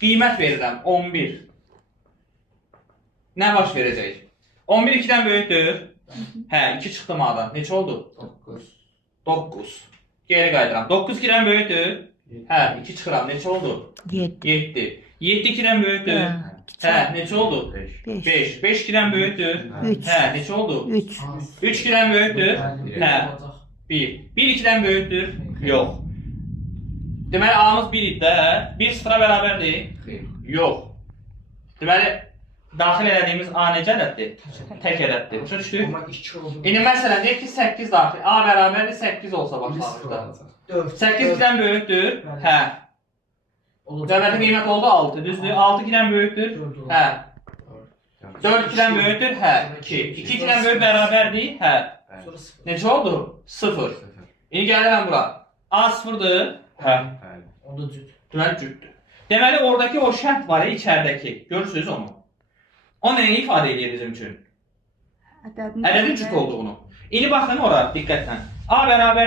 Qiymət verirəm 11. Nə baş verəcək? 11 2-dən böyükdür. Hə, 2 çıxdı mağdan. Neçə oldu? 9. Geri qayıdıram. 9 2-dən böyükdür. Hə, 2 çıxıram. Neçə oldu? 7. 7 2-dən böyükdür. Hə, neçə oldu? 5. 5 2-dən böyükdür. Hə, neçə oldu? 3. 3 2-dən böyükdür. Hə, 1. 1 2-dən böyükdür. Yox. Deməli A-mız 1 idi də. 1 0-a bərabərdir? Yox. Deməli daxil elədiyimiz A necə ədəddir? Tək ədəddir. Başa düşdük? İndi məsələn deyək ki 8 daxil. A bərabərdir 8 olsa başlanğıcda. 8 2-dən böyükdür. Hə. Cəmləti qiymət oldu 6. Düzdür? 6 2-dən böyükdür. Hə. 4 2-dən böyükdür. Hə. 2. 2 2-dən böyük bərabərdir. Hə. Neçə oldu? 0. İndi gəlirəm bura. A 0-dır. Hə. Onda cüt. Deməli cütdür. Deməli oradakı o şərt var ya içəridəki. Görürsünüz onu? O nəyi ifadə edir bizim üçün? Ədədin cüt olduğunu. İndi baxın ora diqqətlə. A bərabər